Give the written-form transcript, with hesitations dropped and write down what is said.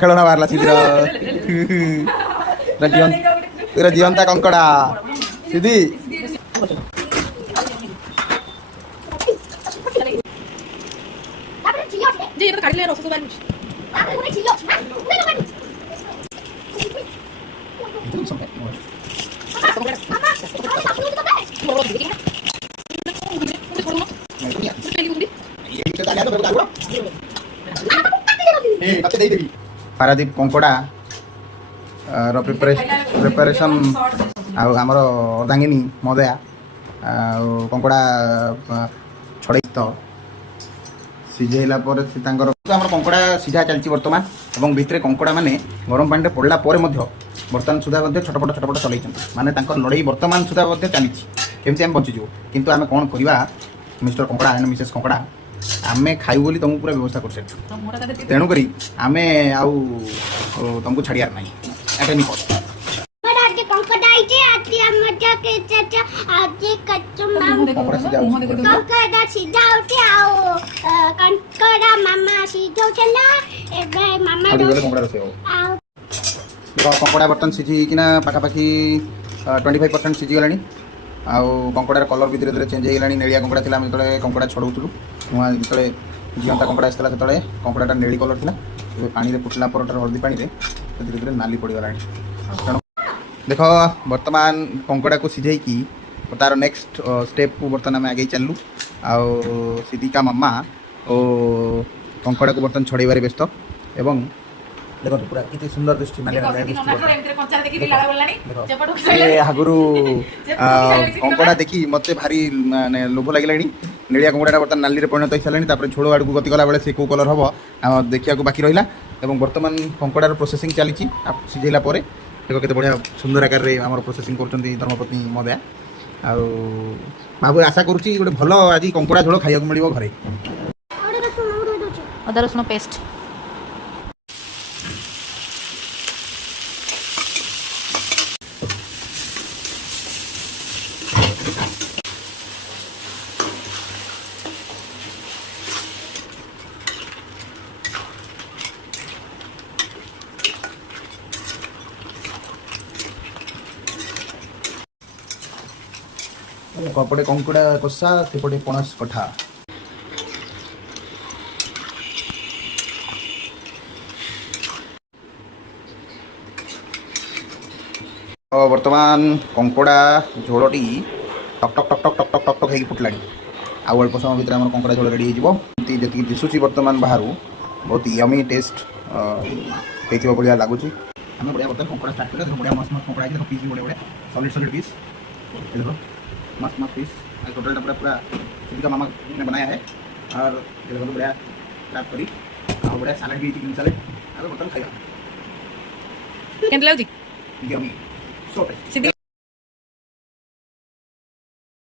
ଖେଳନା ବାହାରିଲା ସିଧିର ଜିଅନ୍ତା କଙ୍କଡା ସିଧି ପାରାଦୀପ କଙ୍କଡା ପ୍ରିପାରେସନ୍ ଆମର ଅର୍ଦ୍ଧାଙ୍ଗିନୀ ମହୋଦୟା ଆଉ କଙ୍କଡା ଛଡ଼େଇ ତ ସିଝେଇଲା ପରେ ତାଙ୍କର ଆମର କଙ୍କଡା ସିଝା ଚାଲିଛି ବର୍ତ୍ତମାନ ଏବଂ ଭିତରେ କଙ୍କଡା ମାନେ ଗରମ ପାଣିରେ ପଡ଼ିଲା ପରେ ମଧ୍ୟ ବର୍ତ୍ତମାନ ସୁଦ୍ଧା ମଧ୍ୟ ଛଟପଟ ଚଲେଇଛନ୍ତି ମାନେ ତାଙ୍କର ଲଢ଼େଇ ବର୍ତ୍ତମାନ ସୁଦ୍ଧା ମଧ୍ୟ ଚାଲିଛି କେମିତି ଆମେ ବଞ୍ଚିଯିବୁ କିନ୍ତୁ ଆମେ କ'ଣ କରିବା ମିଷ୍ଟର କଙ୍କଡା ଆଣ୍ଡ ମିସେସ୍ କଙ୍କଡା ଆମେ ଖାଇବୁ ବୋଲି ତୁମକୁ ପୁରା ବ୍ୟବସ୍ଥା କରିସାରିଛୁ ତେଣୁକରି ଆମେ ଆଉ ତୁମକୁ ଛାଡ଼ିବାର ନାହିଁ ଏଟ୍ ଏନି କଷ୍ଟ କଙ୍କଡ଼ା ବର୍ତ୍ତମାନ ସିଝିକିନା ପାଖାପାଖି 25% ସିଝିଗଲାଣି ଆଉ କଙ୍କଡ଼ାର କଲର୍ ବି ଧୀରେ ଧୀରେ ଚେଞ୍ଜ ହେଇଗଲାଣି ନେଳିଆ କଙ୍କଡ଼ା ଥିଲା ଆମେ ଯେତେବେଳେ କଙ୍କଡ଼ା ଛଡ଼ଉଥିଲୁ ନୂଆ ଯେତେବେଳେ ଜିଅନ୍ତା କଙ୍କଡ଼ା ଆସିଥିଲା ସେତେବେଳେ କଙ୍କଡ଼ାଟା ନେଳି କଲର୍ ଥିଲା ଏବେ ପାଣିରେ ଫୁଟିଲା ପରଠାରୁ ହଳଦୀ ପାଣିରେ ଧୀରେ ଧୀରେ ନାଲି ପଡ଼ିଗଲାଣି ତେଣୁ ଦେଖ ବର୍ତ୍ତମାନ କଙ୍କଡ଼ାକୁ ସିଝେଇକି ତାର ନେକ୍ସଟ ଷ୍ଟେପ୍କୁ ବର୍ତ୍ତମାନ ଆମେ ଆଗେଇ ଚାଲିଲୁ ଆଉ ସିଧିକା ମାମା ଓ କଙ୍କଡ଼ାକୁ ବର୍ତ୍ତମାନ ଛଡ଼େଇବାରେ ବ୍ୟସ୍ତ ଏବଂ ଦେଖନ୍ତୁ ପୁରା କେତେ ସୁନ୍ଦର ଦୃଷ୍ଟି ଆଗରୁ କଙ୍କଡ଼ା ଦେଖି ମୋତେ ଭାରି ମାନେ ଲୋଭ ଲାଗିଲାଣି ନେଳିଆ କଙ୍କଡ଼ାଟା ବର୍ତ୍ତମାନ ନାଲିରେ ପରିଣତ ହେଇସାରିଲାଣି ତାପରେ ଝୋଳ ଆଡ଼କୁ ଗତି କଲାବେଳେ ସେ କେଉଁ କଲର୍ ହେବ ଦେଖିବାକୁ ବାକି ରହିଲା ଏବଂ ବର୍ତ୍ତମାନ କଙ୍କଡ଼ାର ପ୍ରୋସେସିଂ ଚାଲିଛି ସିଝେଇଲା ପରେ ଦେଖ କେତେ ବଢ଼ିଆ ସୁନ୍ଦର ଆକାରରେ ଆମର ପ୍ରୋସେସିଂ କରୁଛନ୍ତି ଧର୍ମପତ୍ନୀ ମହୋଦୟା ଆଉ ଭାବୁ ଆଶା କରୁଛି ଗୋଟେ ଭଲ ଆଜି କଙ୍କଡ଼ା ଝୋଳ ଖାଇବାକୁ ମିଳିବ ଘରେ ଅଦା ରସୁଣ ପେଷ୍ଟ କପଟେ କଙ୍କଡ଼ା କଷା ସେପଟେ ପଣସ କଠା ବର୍ତ୍ତମାନ କଙ୍କଡ଼ା ଝୋଳଟି ଟକ୍ ଟକ୍ ଟକ୍ ଟକ୍ ଟକ୍ ଟକ୍ ଟକ୍ ଟକ୍ ହେଇକି ଫୁଟିଲାଣି ଆଉ ଅଳ୍ପ ସମୟ ଭିତରେ ଆମର କଙ୍କଡ଼ା ଝୋଳ ରେଡ଼ି ହେଇଯିବ ଏମିତି ଯେତିକି ଦିଶୁଛି ବର୍ତ୍ତମାନ ବାହାରୁ ବହୁତ ୟମି ଟେଷ୍ଟ ହେଇଥିବ ଭଳିଆ ଲାଗୁଛି ଆମେ ବଢ଼ିଆ ବର୍ତ୍ତମାନ କଙ୍କଡ଼ା ଷ୍ଟାର୍ଟ କରିବା ବଢ଼ିଆ ମସ୍ତ ମସ୍ତ କଙ୍କଡ଼ା ହେଇକି ପିସ୍ ବି ବଢ଼ିଆ ବଢ଼ିଆ सॉलिड पीस देखो मस्त मस्त पीस टोटल पूरा पूरा सिधिका मामा ने बनाया है और ये देखो बढ़िया रैप करी और बढ़िया सैलेड भी चिकन सैलेड अब बर्तन खाइए केंद्र लाउजी यम्मी सो टेस्टी